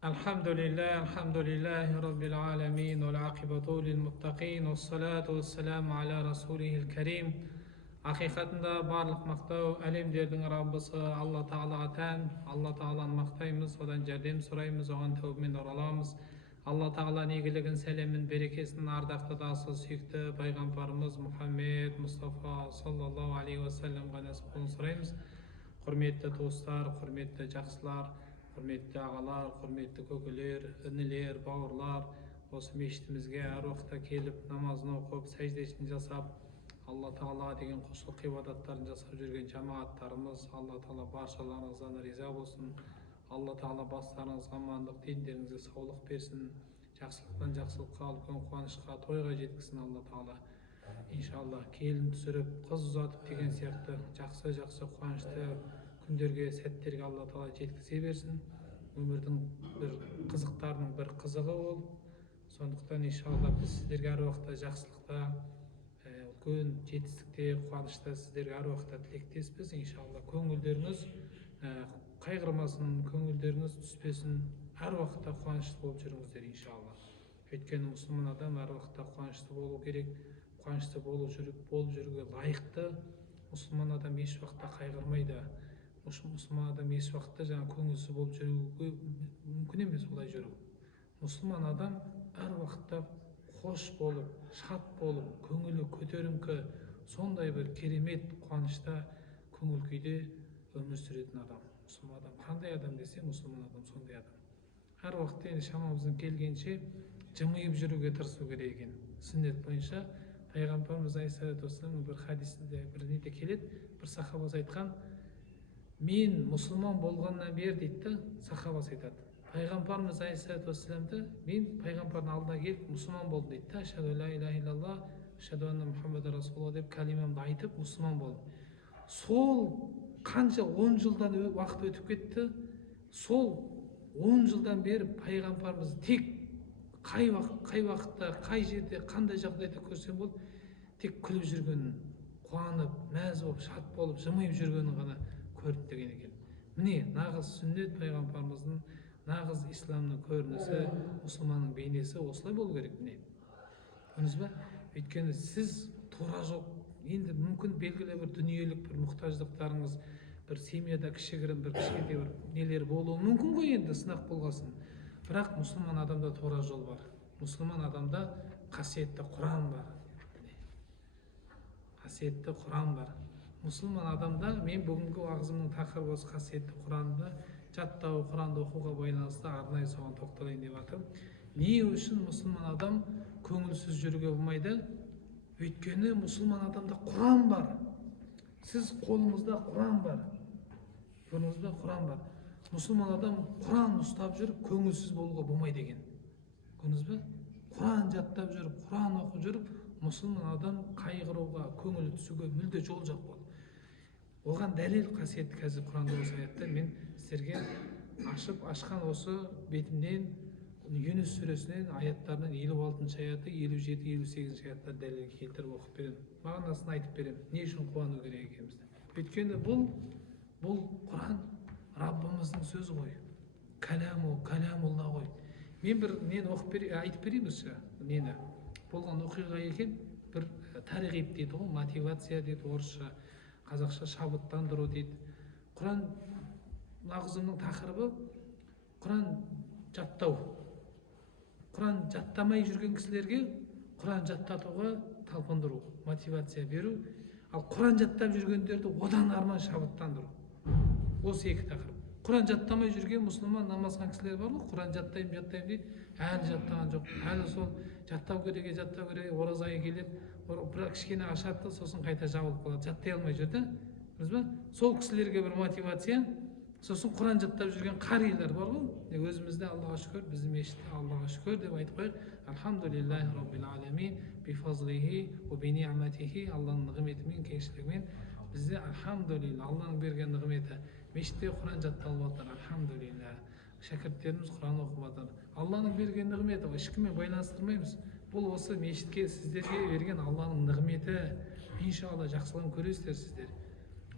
Alhamdulillahi Rabbil alamin, wal aqibatu lil muttaqin, was salatu was salamu ala rasulihil karim. Haqiqatында барлық мақтау әлемдердің Раббысы Алла Тағалаға тән. Алла Тағаланы мақтаймыз, одан жәрдем сұраймыз, оған тәубамен ораламыз. Алла Тағаланың игілігін, сәлемін, берекесін ардақты да асыл сүйікті пайғамбарымыз Мұхаммед Мұстафа саллаллаху алейхи уассаламға нәсіп болуын сұраймыз. Құрметті достар, құрметті жақсылар, құрметті ағалар, құрметті көкелер, інілер, бауырлар, осы мешітімізге әр уақытта келіп намазын оқып, сәждесін жасап, Алла Тағала деген құлшылық ғибадаттарын жасап жүрген жамағаттарымыз, Алла Тағала баршаларыңыздан риза болсын. Алла Тағала бастарыңызға амандық, дендеріңізге саулық берсін, жақсылықтан жақсылыққа, үлкен қуанышқа, тойға жеткізсін Алла Тағала. Иншалла келін түсіріп, қыз ұзатып деген сияқты жақсы қуанышты күндерге, сәттерге Алла Тағала жеткізе берсін. Өмірдің бір қызықтарының бір қызығы ол. Сондықтан иншалла біз сіздерге әр уақытта жақсылықта, үлкен жетістікте, қуанышта сіздерге әр уақытта тілектеспіз. Иншалла көңілдеріңіз қайғырмасын, көңілдеріңіз түспесін, әр уақытта қуанышты болып жүріңіздер иншалла. Өйткені мұсылман адам әр уақытта қуанышты болу керек, қуанышты болып жүруге лайықты. Мұсылман адам еш уақытта қайғырмайды. Мұсылман адам еш уақытта көңілсіз болып жүруге мүмкін емес, олай жүру. Мұсылман адам әр уақытта хош болып, шат болып, көңілі көтеріңкі, сондай бір керемет қуанышта, көңіл күйде өмір сүретін адам. Мұсылман адам қандай адам десе, мұсылман адам сондай адам. Әр уақытта енді шамамыздың келгенше жымиып жүруге тырысу керек екен. Сүннет бойынша пайғамбарымыз алейхиссалату вассалам бір хадисінде бір неде келеді, бір сахабасы айтқан: мен мұсылман болғаннан бері дейді, сахабасы айтады, пайғамбарымыз алейхиссалату вассаламды мен пайғамбардың алдына келіп мұсылман болдым дейді, ашһаду ла иляха иллаллах, ашһаду анна мұхаммадан расулуллах деп калимамды айтып мұсылман болдым. Сол қанша 10 жылдан уақыт өтіп кетті, сол 10 жылдан бері пайғамбарымыз тек қай уақытта, қай жерде, қандай жағдайда көрсем болды, тек күліп жүргенін, қуанып, мәз болып, шат болып, жымиып жүргенін ғана көріп деген екен. Міне нағыз сүннет пайғамбарымыздың, нағыз исламның көрінісі, мұсылманның бейнесі осылай болу керек. Міне көрдіңіз ба? Өйткені сіз тура жоқ, енді мүмкін белгілі бір дүниелік бір мұқтаждықтарыңыз, бір семьяда кішігірім бір кішкентай бір нелер болуы мүмкін ғой, енді сынақ болғасын. Бірақ мұсылман адамда тура жол бар. Мұсылман адамда қасиетті Құран бар. Қасиетті Құран бар. Мұсылман адамда, мен бүгінгі уағызымның тақырыбы осы қасиетті Құранды жаттау, Құранды оқуға байланысты арнайы соған тоқталайын деп жатырмын. Не үшін мұсылман адам көңілсіз жүруге болмайды? Өйткені мұсылман адамда Құран бар. Сіз қолыңызда Құран бар. Қолыңызда Құран бар. Мұсылман адам Құран ұстап жүріп, көңілсіз болуға болмайды екен. Көрдіңіз бе? Құран жаттап жүріп, Құран оқып жүріп, мұсылман адам қайғыруға, көңілі түсуге мүлде жол жоқ болды. Оған дәлел қасиетті қазір Құранда осы аятта мен сіздерге ашқан осы бетімнен Юнус сүресінен аяттарынан 56 аяты, 57-58 аяттар дәлел келтіріп оқып беремін. Мағынасын айтып беремін. Не үшін қуану керек екенімізді. Өйткені бұл Құран Раббымыздың сөзі ғой. Кәләмулла ғой. Мен бір нені айтып берейміз. Нені? Болған оқиға екен, бір тарғиб дейді ғой, мотивация дейді орысша, қазақша шабыттандыру дейді. Құран нағызымның тақырыбы Құран жаттау. Құран жаттамай жүрген кісілерге Құран жаттатуға талпындыру, мотивация беру, ал Құран жаттап жүргендерді одан арман шабыттандыру. Осы екі тақырып. Құран жаттамай жүрген мұсылман намазхан кісілер бар ғой, Құран жаттаймын дейді, әлі жаттаған жоқ, әлі сол жаттау керек, оразаға келеді, бірақ кішкене ашады, сосын қайта жабылып қалады, жаттай алмай жүрді. Сол кісілерге бір мотивация. Сосын Құран жаттап жүрген қарилар бар ғой, өзімізде Аллаға шүкір, біздің мешітте Аллаға шүкір деп айтып қояйық. Алхамдулиллахи Раббил аламин, бифазлихи ва биниъматихи, Алланың нығметімен, кеңшілігімен бізде алхамдулилла, Алланың берген нығметі. Мешітте Құран жатталып жатыр, алхамдулилла. Шәкірттеріміз Құран оқып жатыр. Алланың берген нығметі, ешкіммен байланыстырмаймыз. Бұл осы мешітке сіздерге берген Алланың нығметі. Иншалла жақсылығын көресіздер сіздер.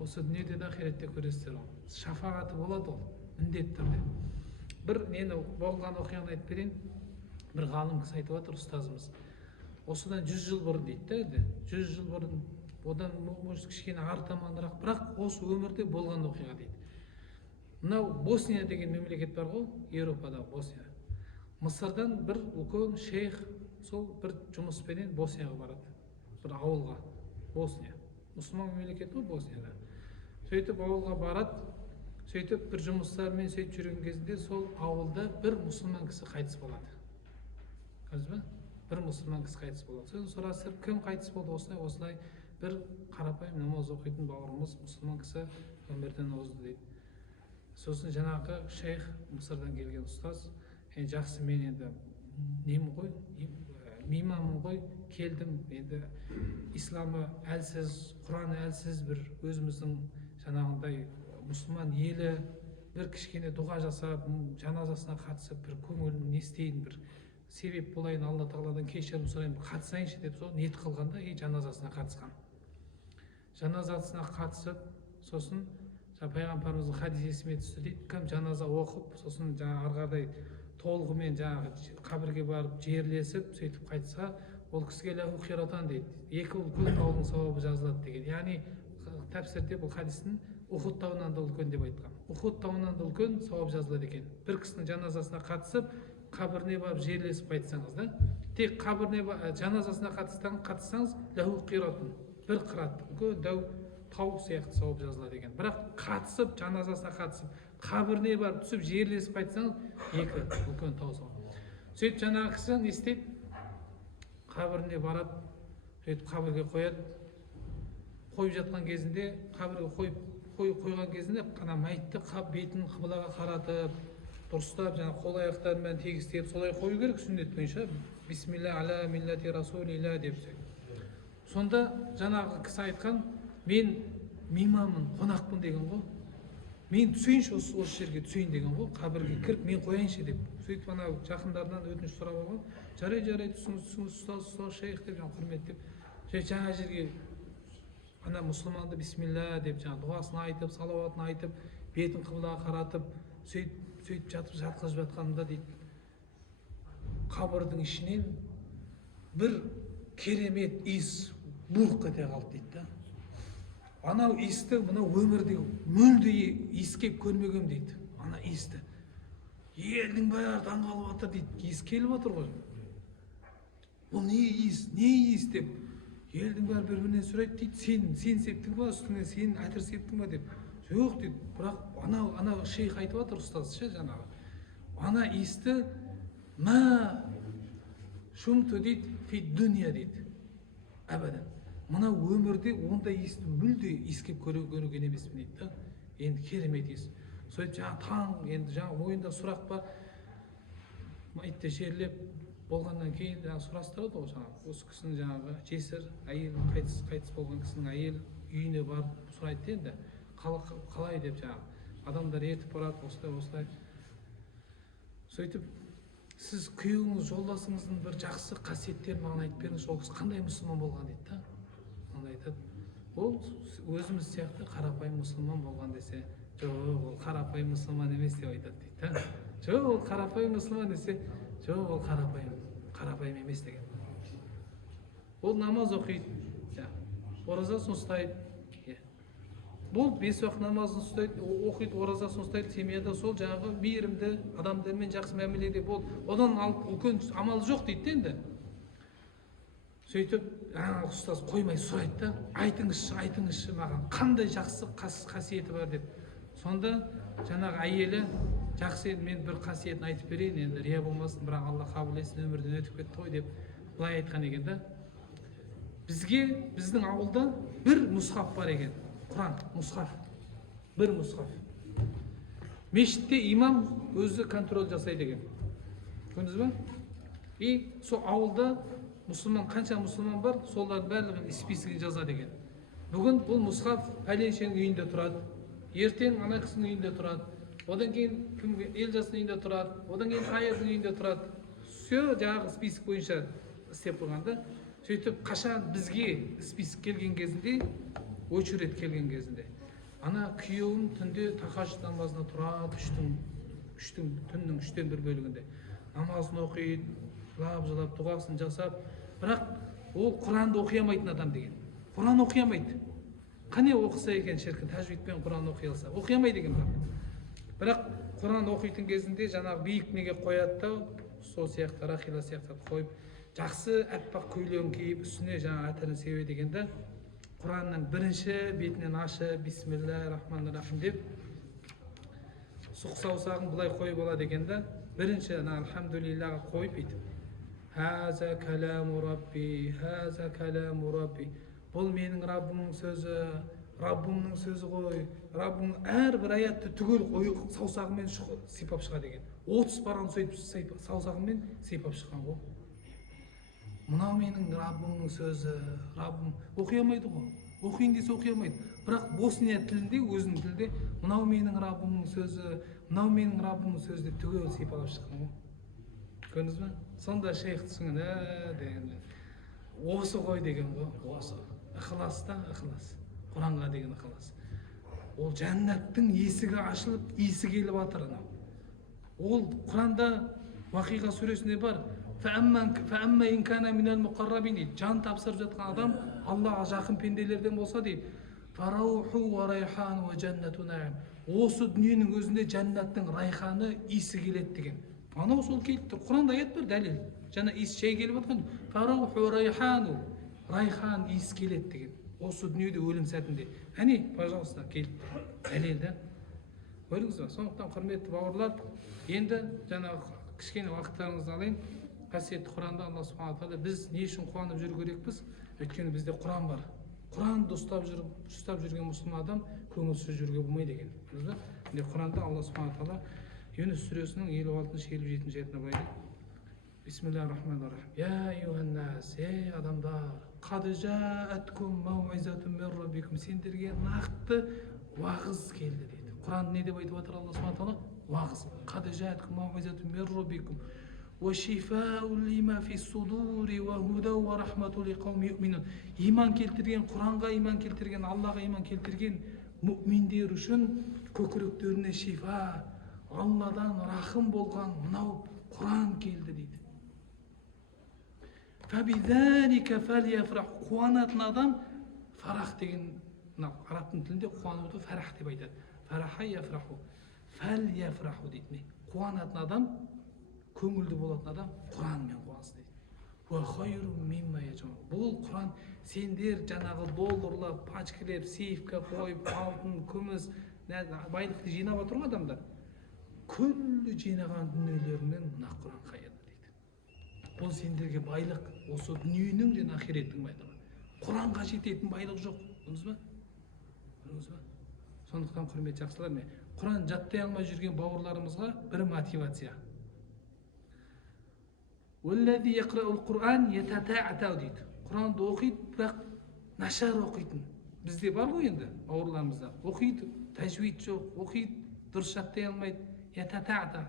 Осы дүниеде де ақиретте көресіздер ол. Шафағаты болады ол, міндетті түрде. бір нені болған оқиғаны айтып берейін. Бір ғалым кісі айтып жатыр, ұстазымыз. Осыдан 100 жыл бұрын дейді да, 100 жыл бұрын, одан может кішкене артаманырақ, бірақ осы өмірде болған оқиға дейді. Мынау Босния деген мемлекет бар ғой, Еуропада Босния. Мысырдан бір үлкен шейх сол бір жұмыспенен Боснияға барады, бір ауылға. Босния мұсылман мемлекет қой Боснияда. Сөйтіп ауылға барады, сөйтіп бір жұмыстармен сөйтіп жүрген кезінде сол ауылда бір мұсылман кісі қайтыс болады. Көрдіңіз бе? Бір мұсылман кісі қайтыс болады. Сосын сұрастырып, кім қайтыс болды? Осылай бір қарапайым намаз оқитын бауырымыз мұсылман кісі өмірден озды дейді. Сосын жаңағы шейх, Мысырдан келген ұстаз, жақсы, мен енді немін ғой, имамын ғой, келдім, енді исламы әлсіз, Құраны әлсіз бір өзіміздің жаңағындай мұсылман елі бір кішкене дұға жасап, жаназасына қатысып, бір көңілін не істейін, бір себеп болайын, Алла Тағаладан кешірім сұрайын, қатысайыншы деп сол ниет қылғанда, жаназасына қатысқан. Жаназасына қатысып, сосын пайғамбарымыздың хадисі есіме түсті дейді, кім жаназа оқып, сосын ары қарай толығымен қабірге барып жерлесіп, сөйтіп қайтса, ол кісіге ләһу қиратан дейді. 2 үлкен таудың сауабы жазылады деген. Яғни тәпсірде бұл хадистің Ухуд тауынан да үлкен деп айтқан. Ухуд тауынан да үлкен сауап жазылады екен. Бір кісінің жаназасына қатысып, қабіріне барып жерлесіп қайтсаңыз да, тек қабіріне жаназасына қатыссаңыз, ләһу қиратан, бір қырат, үлкен дәу тау сияқты сауап жазылады екен. Бірақ қатысып, жаназасына қатысып, қабіріне барып түсіп жерлесіп қайтсаңыз, 2 үлкен тау сауап. Сөйтіп жаңағы кісі не істейді? Қабіріне барады, сөйтіп қабірге қояды. Қойып жатқан кезінде, қабірге қойған кезінде қана мәйітті бетін қыблаға қаратып, дұрыстап, қол аяқтарымен тегістеп, солай қою керек сүннет бойынша. Бисмилля аля миллати расулилля деп. Сонда жаңағы кісі айтқан, мен мейманмын, қонақпын деген ғой. Мен түсейінші осы жерге түсейін деген ғой, қабірге кіріп мен қояйыншы деп. Сөйтіп анау жақындарынан өтініш сұрап алған. Жарай, түсіңіз, ұстаз, шейх деп, құрметтеп. Жаңа жерге ана мұсылманды бисмилля деп, дұғасын айтып, салауатын айтып, бетін қыблаға қаратып, сөйтіп жатқызып жатқанымда дейді, қабірдің ішінен бір керемет иіс бұрқ ете қалды дейді. Анау иісті, мынау өмірде мүлде иіскеп көрмегем дейді. Ана иісті. Елдің бәрі таңғалып жатыр дейді. Иіс келіп жатыр ғой. Бұл не иіс деп. Елдің бәрі бір-бірінен сұрайды дейді. Сен септің ба, үстіңе сен әтір септің ба деп. Жоқ дейді. Бірақ анау шейх айтып жатыр, ұстаз ше жаңағы. Ана иісті шумту дейді, фит дүния дейді. Әбәден. Мына өмірде ондай иісті мүлде иіскеп көрген емеспін дейді. Енді керемет иіс. Сөйтіп таң, енді ойында сұрақ бар. Мәйітті жерлеп болғаннан кейін сұрастырады ғой, осы кісінің жесір әйел, қайтыс болған кісінің әйел үйіне барып сұрайды енді. Қалай деп адамдар ертіп барады, осылай. Сөйтіп, сіз күйеуіңіз, жолдасыңыздың бір жақсы қасиеттерін маған айтып беріңіз, ол кісі қандай мұсылман болған дейді. Ол өзіміз сияқты қарапайым мұсылман болған десе, жоқ, ол қарапайым мұсылман емес деп айтады дейді. Жоқ, ол қарапайым мұсылман десе, жоқ, ол қарапайым емес деген. Ол намаз оқиды, оразасын ұстайды. Бұл 5 уақыт намазын ұстайды, оқиды, оразасын ұстайды, семьяда сол жаңағы мейірімді адамдармен жақсы мәміледе бол. Одан үлкен амал жоқ дейді енді. Сөйтіп, ұстаз қоймай сұрайды да, айтыңызшы маған, қандай жақсы қасиеті бар деп. Сонда жаңағы әйелі, жақсы енді мен бір қасиетін айтып берейін, енді рия болмасын, бірақ Алла қабыл етсін, өмірден өтіп кетті ғой деп былай айтқан екен да. Біздің ауылда бір мұсхаф бар екен, Құран, мұсхаф, бір мұсхаф. Мешітте имам өзі контроль жасайды екен. Көрдіңіз ба? И сол ауылда қанша мұсылман бар, солардың барлығын списогін жазады екен. Бүгін бұл мұсхаф пәленшенің үйінде тұрады, ертең ана кісінің үйінде тұрады, одан кейін Елжастың үйінде тұрады, одан кейін Айырдың үйінде тұрады. Все жаңағы список бойынша істеп қойғанда, сөйтіп қашан бізге список келген кезінде, очеред келген кезінде, ана күйеуім түнде тахажжуд намазына тұрады, түннің 1/3 бөлігінде намазын оқиды, жылап дұғасын жасап, бірақ ол Құранды оқи алмайтын адам деген. Құран оқи алмайды. Қане оқыса екен шіркін, тәжвидпен Құран оқи алса, оқи алмайды екен. Бірақ Құран оқитын кезінде жаңағы биік неге қояды да, сол сияқты рахила сияқты қойып, жақсы аппақ көйлегін киіп, үстіне жаңағы әтірін себе дегенде, Құранның бірінші бетінен ашы, бисмиллахир-рахманир-рахим деп, сұқ саусағын бұлай қойып алады дегенде, бірінші альхамдулиллаға қойып өйтіп, хаза каламу рабби, хаза каламу рабби. Бұл менің Раббымның сөзі, Раббымның сөзі ғой. Раббым әрбір аятты түгел саусағымен сипап шыға деген. 30 параны сөйтіп саусағымен сипап шыққан ғой. Мынау менің Раббымның сөзі, Раббым оқи алмайды ғой. Оқиын десе оқи алмайды. Бірақ босния тілінде, өзінің тілінде, мынау менің Раббымның сөзі, мынау менің Раббымның сөзі деп түгел сипалап шыққан ғой. Көрдіңіз бе? Сонда шейх түсінген, деген осы ғой деген ғой, осы. Ықылас та ықылас. Құранға деген ықылас. Ол жәннаттың есігі ашылып, иісі келіп жатыр анау. Ол Құранда Вақиға сүресінде бар. Фәәммә ин кана минал муқаррабин дейді. Жан тапсырып жатқан адам Аллаға жақын пенделерден болса дейді. Фарауху ва райхан ва джаннату наим. Осы дүниенің өзінде жәннаттың райханы иісі келеді деген. Анау сол келіп тұр. Құранда аят бар дәлел. Жаңа иіс шай келіп жатқан. Фарауху райхану. Райхан иіс келеді деген. Осы дүниеде өлім сәтінде. Әне, пожалуйста, келіп дәлел да. Көрдіңіз бе? Сондықтан құрметті бауырлар, енді жаңағы кішкене уақыттарыңызды алайын. Қасиетті Құранда Алла субхана тағала біз не үшін қуанып жүру керекпіз? Өйткені бізде Құран бар. Құранды ұстап жүрген мұсылман адам көңілсіз жүруге болмайды екен. Міне Құранда Алла субхана тағала Юнус сүресінің 56-57 аятында былай дейді. Бисмиллахир-рахманир-рахим. Я юханнас, ей адамдар, қад жаәткум мауизатун мин раббикум. Сендерге нақты уағыз келді дейді. Құран не деп айтып жатыр Алла субхана тағала? Уағыз. Қад жаәткум мауизатун мин раббикум. وَشِفَاءٌ لِمَا فِي الصُّدُورِ وَهُدًى وَرَحْمَةٌ لِقَوْمٍ يُؤْمِنُونَ. Иман келтірген, Құранға иман келтірген, Аллаға иман келтірген мүминдер үшін көкіректеріне шифа, Алладан рахым болған мынау Құран келді дейді. فَبِذَلِكَ فَلْيَفْرَحُ. Қуанатын адам, фарах деген, арабтың тілінде қуануды фарах деп айтады. Фараха яфраху. Фәл-яфраху дейді. Қуанатын адам, көңілді болатын адам Құранмен қуансын дейді. Бұл Құран сендер жаңағы долларлап, пачкілеп, сейфқа қойып, алтын, күміс, байлықты жинап отыр ма адамдар? Күллі жинаған дүниелерінен мына Құран қайырды дейді. Бұл сендерге байлық, осы дүниенің және ақиреттің байлығы. Құранға жететін байлық жоқ. Көрдіңіз ба? Сондықтан құрметті жақсылар, Құран жаттай алмай жүрген бауырларымызға бір мотивация. Уәлләзи яқрa'ул Құран ятатa'атау дейді. Құранды оқиды, бірақ нашар оқитын. Бізде бар ғой енді, бауырларымызда. Оқиды, тәжвид жоқ, оқиды, дұрыс жаттай алмайды, ятатa'ата.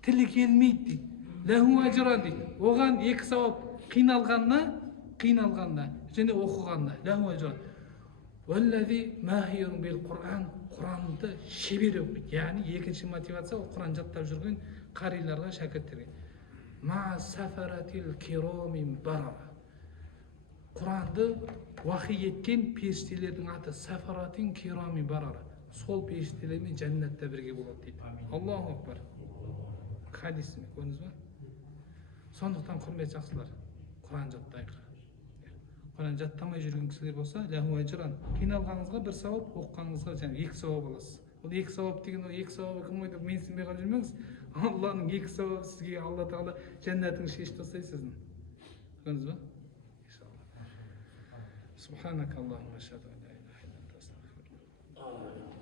Тілі келмейді дейді. Ләху ажран дейді. Оған екі сауап, қиналғанына, және оқығанына. Ләху ажран. Уәлләзи махирун бил Құран. Құранды шебер оқиды. Яғни екінші мотивация ол Құран жаттап жүрген қариларға, шәкірттерге. Ма сафаратил киромин барара. Құранды уахи еткен періштелердің аты сафаратин киромин барара. Сол періштелермен жәннатта бірге болады дейді. Аллаху акбар. Хадисімен көрдіңіз ба? Сондықтан құрметті жақсылар, Құран жаттайық. Құран жаттамай жүрген кісілер болса, ләху ажран. Қиналғаныңызға бір сауап, оқығаныңызға және екі сауап аласыз. Ол екі сауап деген, ол екі сауап кім ойда менсінбей қалып жүрмеңіз. Алланың екі сауабы сізге Алла Тағала жәннатын шешіп тастайды сіздің. Көрдіңіз ба? Иншалла. Субханак Аллахумма ашһаду ан ла илаха илля анта астағфирука.